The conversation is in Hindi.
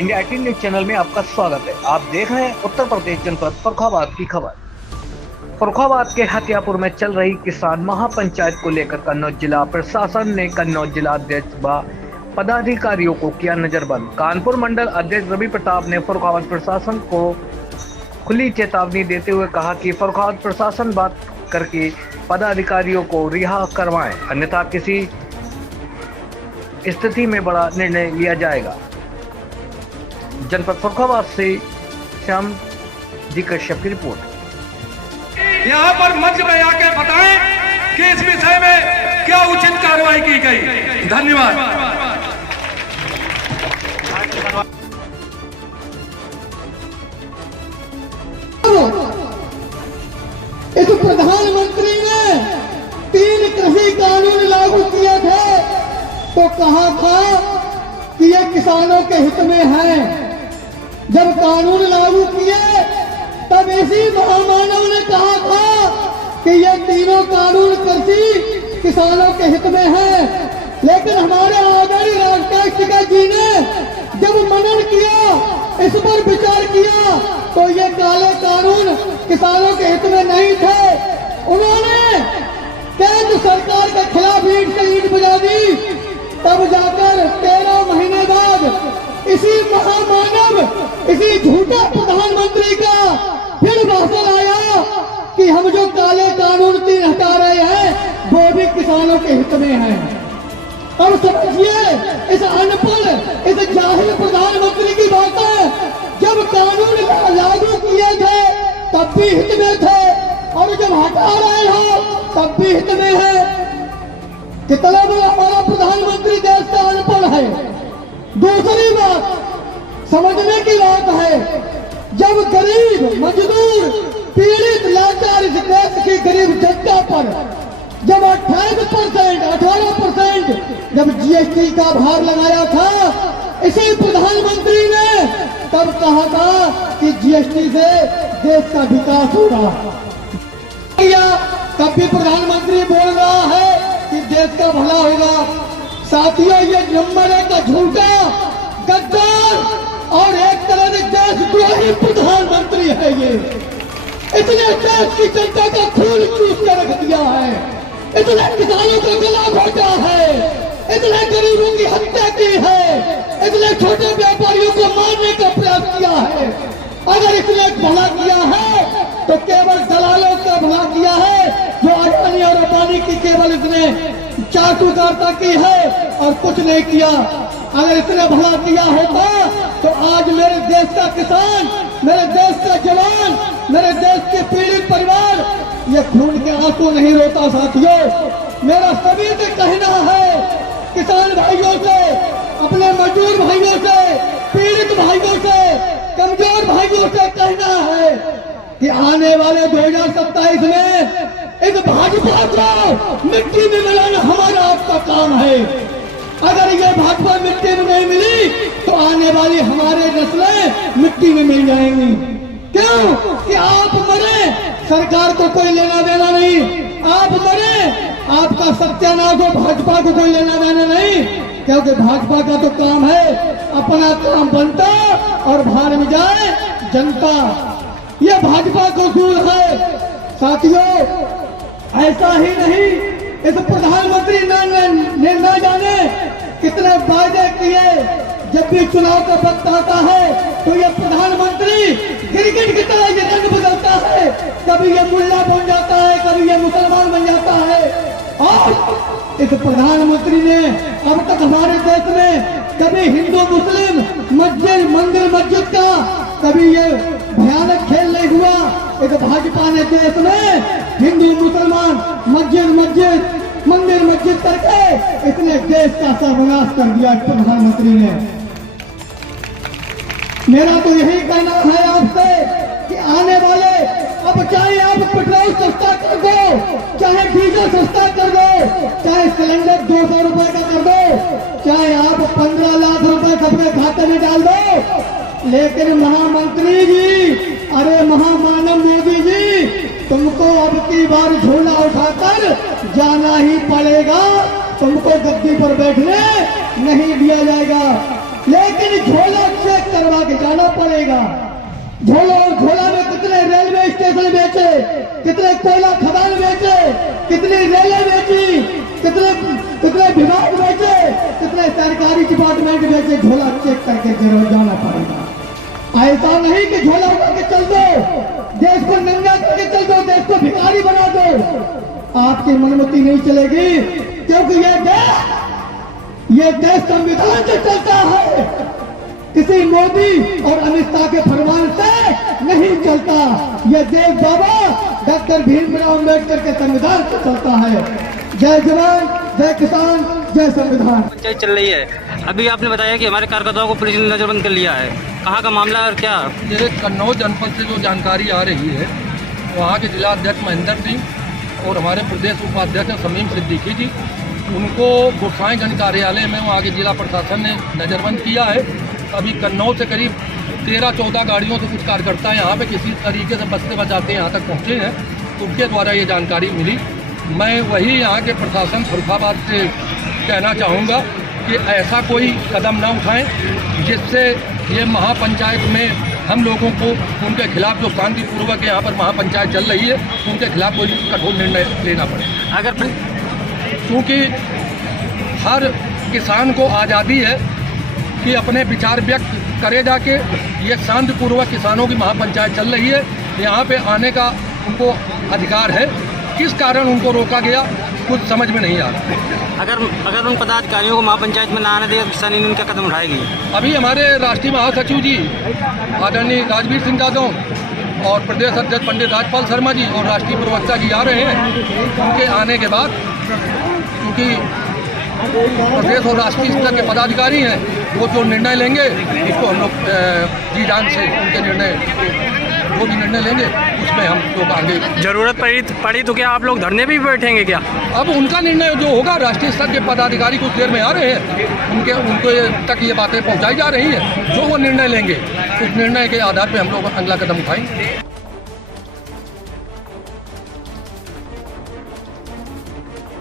इंडिया 18 न्यूज चैनल में आपका स्वागत है। आप देख रहे हैं उत्तर प्रदेश जनपद फर्रुखाबाद की खबर। फर्रुखाबाद के हथियापुर में चल रही किसान महापंचायत को लेकर कन्नौज जिला प्रशासन ने कन्नौज जिला अध्यक्ष व पदाधिकारियों को किया नजरबंद। कानपुर मंडल अध्यक्ष रवि प्रताप ने फर्रुखाबाद प्रशासन को खुली चेतावनी देते हुए कहा कि फर्रुखाबाद प्रशासन बात करके पदाधिकारियों को रिहा करवाएं, अन्यथा किसी स्थिति में बड़ा निर्णय लिया जाएगा। जनपद फर्रुखाबाद से श्याम जी कश्यप की रिपोर्ट। यहाँ पर मंच में आके बताएं कि इस विषय में क्या उचित कार्रवाई की गई। धन्यवाद। इस प्रधानमंत्री ने 3 कृषि कानून लागू किए थे तो कहा था कि ये किसानों के हित में है। जब कानून लागू किए तब इसी महामानव ने कहा था कि ये तीनों कानून कृषि किसानों के हित में है। लेकिन हमारे आदरणीय राष्ट्राध्यक्ष जी ने जब मनन किया, इस पर विचार किया तो ये काले कानून किसानों के हित में नहीं थे। उन्होंने केंद्र सरकार के खिलाफ ईंट से ईंट बजा दी। तब जाकर 13 महीने बाद इसी महामानव, इसी झूठे प्रधानमंत्री का फिर भाषण आया कि हम जो काले कानून 3 हटा रहे हैं वो भी किसानों के हित में है। अब समझिए इस अनपढ़, इस जाहिल प्रधानमंत्री की बातें। जब कानून लागू किए थे तब भी हित में थे और जब हटा रहे हो तब भी हित में है। कितना बड़ा हमारा प्रधानमंत्री देश का अनपढ़ है। दूसरी बात समझने की बात है, जब गरीब, मजदूर, पीड़ित, लाचार इस देश की गरीब जनता पर जब 18% जब जीएसटी का भार लगाया था, इसी प्रधानमंत्री ने तब कहा था कि जीएसटी से देश का विकास होगा। तब भी प्रधानमंत्री बोल रहा है कि देश का भला होगा। साथियों, ये नंबर 1 का झूठा, गद्दार और एक तरह से देशद्रोही प्रधानमंत्री है। ये इतने देश की जनता का खून चूस कर रख दिया है, इतने किसानों का गला घोटा है, इतने गरीबों की हत्या की है, इतने छोटे व्यापारियों को मारने का प्रयास किया है। अगर इसने भला किया है तो केवल दलालों का भला किया है, जो अडानी और अंबानी की केवल इसने चाटुकारिता की है और कुछ नहीं किया। अगर इसने भला किया होता तो आज मेरे देश का किसान, मेरे देश का जवान, मेरे देश के पीड़ित परिवार ये खून के आंसू नहीं रोता। साथियों, मेरा सभी से कहना है, किसान भाइयों से, अपने मजदूर भाइयों से, पीड़ित भाइयों से, कमजोर भाइयों से कहना है कि आने वाले 2027 में इस भाजपा को मिट्टी में मिलाना हमारा आपका काम है। अगर ये भाजपा मिट्टी में नहीं मिली तो आने वाली हमारे नस्लें मिट्टी में मिल जाएंगी। क्यों कि आप मरे, सरकार को कोई लेना देना नहीं। आप मरे, आपका सत्यानाश हो, भाजपा को कोई लेना देना नहीं। क्योंकि भाजपा का तो काम है अपना काम बनता और बाहर में जाए जनता। ये भाजपा का उसूल है। साथियों, ऐसा ही नहीं, इस प्रधानमंत्री ने न जाने कितने वायदे किए। जब भी चुनाव का वक्त आता है तो ये प्रधानमंत्री क्रिकेट की तरह ये रंग बदलता है। कभी ये मुल्ला बन जाता है, कभी ये मुसलमान बन जाता है। और इस प्रधानमंत्री ने अब तक हमारे देश में कभी हिंदू मुस्लिम, मस्जिद, मंदिर, मस्जिद का कभी ये भयानक खेल नहीं हुआ। एक भाजपा ने देश में हिंदू मुसलमान, मस्जिद, मंदिर, मस्जिद करके इतने देश का सर्वनाश कर दिया प्रधानमंत्री ने। मेरा तो यही कहना है आपसे कि आने वाले, अब चाहे आप पेट्रोल सस्ता कर दो, चाहे डीजल सस्ता कर दो, चाहे सिलेंडर 200 रुपए का कर दो, चाहे आप 15 लाख रुपए सबके खाते में डाल दो, लेकिन महामंत्री जी, अरे महामानव मोदी जी, तुमको अब की बार झोला उठाकर जाना ही पड़ेगा। तुमको गद्दी पर बैठने नहीं दिया जाएगा। लेकिन झोला चेक करवा के जाना पड़ेगा। झोला में कितने रेलवे स्टेशन बेचे, कितने कोयला खदान बेचे, कितनी रेलें बेची, कितने विभाग बेचे, कितने सरकारी डिपार्टमेंट बेचे, झोला चेक करके जरूर जाना पड़ेगा। ऐसा नहीं कि झोला उठा के चल दो, देश को नंगा करके चल दो, देश को भिखारी बना दो। आपकी मनमति नहीं चलेगी, क्योंकि ये देश संविधान से चलता है, किसी मोदी और अमित शाह के फरमान से नहीं चलता। ये देश बाबा डॉक्टर भीमराव अम्बेडकर के संविधान से चलता है। जय जवान, जय किसान, जय संविधान। पंचायत चल रही है, अभी आपने बताया कि हमारे कार्यकर्ताओं को पुलिस ने नजरबंद कर लिया है, कहाँ का मामला है और क्या? ये कन्नौज जनपद से जो जानकारी आ रही है, वहाँ के जिला अध्यक्ष महेंद्र सिंह और हमारे प्रदेश उपाध्यक्ष समीम सिद्दीकी जी, उनको गोसाईगंज कार्यालय में वहाँ के जिला प्रशासन ने नज़रबंद किया है। अभी कन्नौज से करीब 13-14 गाड़ियों से कुछ कार्यकर्ता यहाँ पे किसी तरीके से बचते बचाते यहाँ तक पहुँचे हैं, उनके द्वारा ये जानकारी मिली। मैं वही यहाँ के प्रशासन फर्रुखाबाद से कहना चाहूँगा कि ऐसा कोई कदम न उठाएं जिससे ये महापंचायत में हम लोगों को उनके खिलाफ जो शांतिपूर्वक यहाँ पर महापंचायत चल रही है, उनके खिलाफ कोई कठोर निर्णय लेना पड़े। अगर क्योंकि हर किसान को आज़ादी है कि अपने विचार व्यक्त करे जाके। ये शांतिपूर्वक किसानों की महापंचायत चल रही है, यहाँ पे आने का उनको अधिकार है। किस कारण उनको रोका गया कुछ समझ में नहीं आ रहा। अगर उन पदाधिकारियों को महापंचायत में ना आने देगा तो किसान यूनियन क्या कदम उठाएगी? अभी हमारे राष्ट्रीय महासचिव जी आदरणीय राजवीर सिंह यादव और प्रदेश अध्यक्ष पंडित राजपाल शर्मा जी और राष्ट्रीय प्रवक्ता जी आ रहे हैं। उनके आने के बाद, क्योंकि प्रदेश और राष्ट्रीय स्तर के पदाधिकारी हैं, वो जो निर्णय लेंगे इसको हम लोग जी जान से उनके निर्णय जो भी निर्णय लेंगे उसमें हम लोग आगे। जरूरत पड़ी तो क्या आप लोग धरने भी बैठेंगे क्या? अब उनका निर्णय जो होगा, राष्ट्रीय स्तर के पदाधिकारी कुछ देर में आ रहे हैं, उनको तक ये बातें पहुंचाई जा रही हैं। जो वो निर्णय लेंगे उस निर्णय के आधार पर हम लोग अगला कदम उठाएंगे।